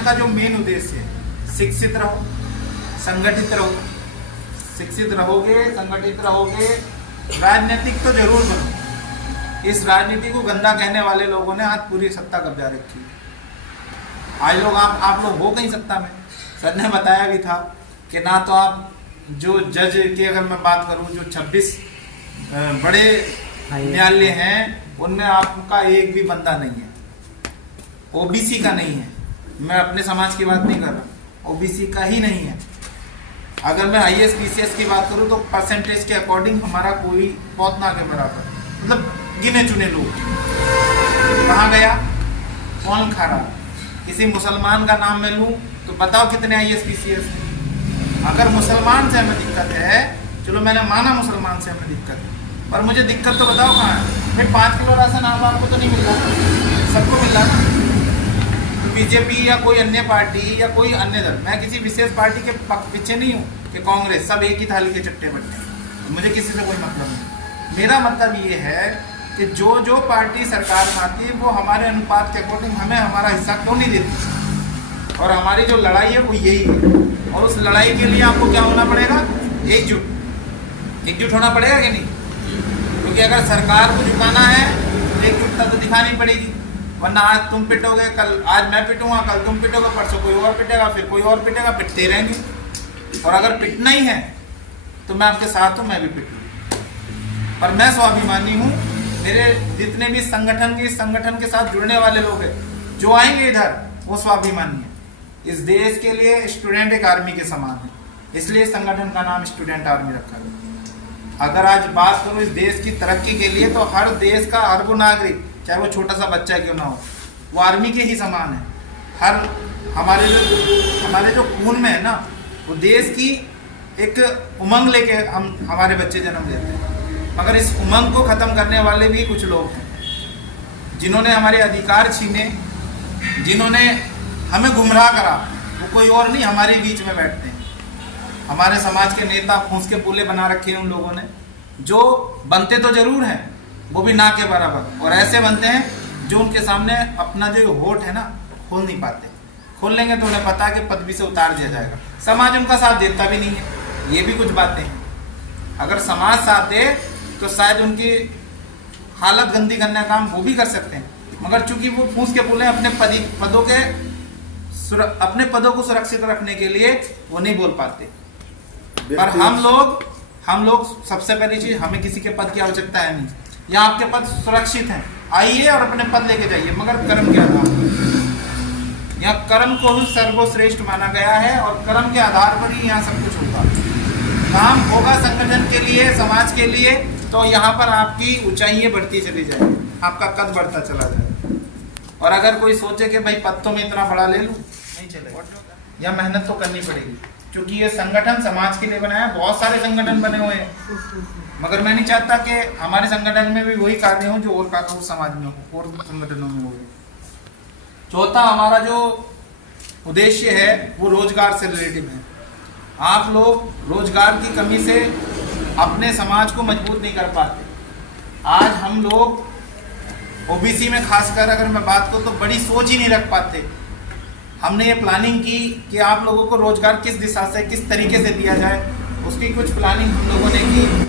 समाज का जो मेन उद्देश्य है, शिक्षित रहो, संगठित रहो। शिक्षित रहोगे, संगठित रहोगे, राजनीतिक तो जरूर बनो। इस राजनीति को गंदा कहने वाले लोगों ने आज पूरी सत्ता कब्जा रखी। आज लोग आप लोग हो कहीं सत्ता में। सर ने बताया भी था कि ना तो आप जो जज की अगर मैं बात करूं, जो 26 बड़े न्यायालय हैं उनमें आपका एक भी बंदा नहीं है, ओबीसी का नहीं है। मैं अपने समाज की बात नहीं कर रहा, ओबीसी का ही नहीं है। अगर मैं आईएएस पीसीएस की बात करूं तो परसेंटेज के अकॉर्डिंग हमारा कोई बहुत ना के बराबर, मतलब गिने चुने लोग। कहाँ गया, कौन खा रहा? किसी मुसलमान का नाम मैं लूं तो बताओ कितने आईएएस पीसीएस हैं। अगर मुसलमान से हमें दिक्कत है, चलो मैंने माना मुसलमान से हमें दिक्कत है, पर मुझे दिक्कत तो बताओ कहाँ है। भाई 5 किलो राशन आम आपको तो नहीं मिल रहा, सबको मिल रहा ना। तो बीजेपी या कोई अन्य पार्टी या कोई अन्य दल, मैं किसी विशेष पार्टी के पीछे नहीं हूँ कि कांग्रेस, सब एक ही थाली के चट्टे बट्टे हैं, तो मुझे किसी से कोई मतलब नहीं। मेरा मतलब ये है कि जो जो पार्टी सरकार में आती है वो हमारे अनुपात के अकॉर्डिंग हमें हमारा हिस्सा क्यों नहीं देती। और हमारी जो लड़ाई है वो यही है, और उस लड़ाई के लिए आपको क्या होना पड़ेगा, एकजुट होना पड़ेगा कि नहीं। क्योंकि अगर सरकार को झुकाना है तो एकजुटता तो दिखानी पड़ेगी, वरना आज तुम पिटोगे, कल आज मैं पिटूंगा, कल तुम पिटोगे, परसों कोई और पिटेगा, फिर कोई और पिटेगा, पिटते रहेंगे। और अगर पिटना ही है तो मैं आपके साथ हूँ, मैं भी पिटूंगा। पर मैं स्वाभिमानी हूँ, मेरे जितने भी संगठन के साथ जुड़ने वाले लोग हैं जो आएंगे इधर, वो स्वाभिमानी है। इस देश के लिए स्टूडेंट एक आर्मी के समान है, इसलिए संगठन का नाम स्टूडेंट आर्मी रखा गया। अगर आज बात करूं इस देश की तरक्की के लिए, तो हर देश का अरबों नागरिक, चाहे वो छोटा सा बच्चा क्यों ना हो, वो आर्मी के ही समान है। हर हमारे जो खून में है ना, वो देश की एक उमंग लेके हम हमारे बच्चे जन्म लेते हैं। मगर इस उमंग को खत्म करने वाले भी कुछ लोग हैं जिन्होंने हमारे अधिकार छीने, जिन्होंने हमें गुमराह करा। वो कोई और नहीं, हमारे बीच में बैठते हैं। हमारे समाज के नेता फूंस के पुले बना रखे हैं उन लोगों ने, जो बनते तो जरूर हैं, वो भी ना के बराबर, और ऐसे बनते हैं जो उनके सामने अपना जो होठ है ना खोल नहीं पाते। खोल लेंगे तो उन्हें पता है कि पदवी से उतार दिया जाएगा। समाज उनका साथ देता भी नहीं है, ये भी कुछ बातें हैं। अगर समाज साथ दे तो शायद उनकी हालत गंदी करने का काम वो भी कर सकते हैं, मगर चूंकि वो फूंस के पुले अपने पदों को सुरक्षित रखने के लिए वो नहीं बोल पाते। पर हम लोग सबसे पहली चीज, हमें किसी के पद की आवश्यकता है नहीं। यहाँ आपके पद सुरक्षित हैं, आइए और अपने पद लेके जाइए, मगर कर्म के आधार पर। यहाँ कर्म को ही सर्वश्रेष्ठ माना गया है, और कर्म के आधार पर ही यहाँ सब कुछ होगा। काम होगा संगठन के लिए, समाज के लिए, तो यहाँ पर आपकी ऊंचाइयां बढ़ती चली जाएगी, आपका कद बढ़ता चला जाएगा। और अगर कोई सोचे कि भाई पद तो मैं इतना बड़ा ले लूँ, नहीं चलेगा। या मेहनत तो करनी पड़ेगी, क्योंकि ये संगठन समाज के लिए बनाया। बहुत सारे संगठन बने हुए हैं, मगर मैं नहीं चाहता कि हमारे संगठन में भी वही कार्य हो जो और समाज में हो, और संगठनों में हो। चौथा हमारा जो उद्देश्य है वो रोजगार से रिलेटिव है। आप लोग रोजगार की कमी से अपने समाज को मजबूत नहीं कर पाते। आज हम लोग ओबीसी में खासकर अगर मैं बात करूं तो बड़ी सोच ही नहीं रख पाते। हमने ये प्लानिंग की कि आप लोगों को रोजगार किस दिशा से, किस तरीके से दिया जाए, उसकी कुछ प्लानिंग हम लोगों ने की।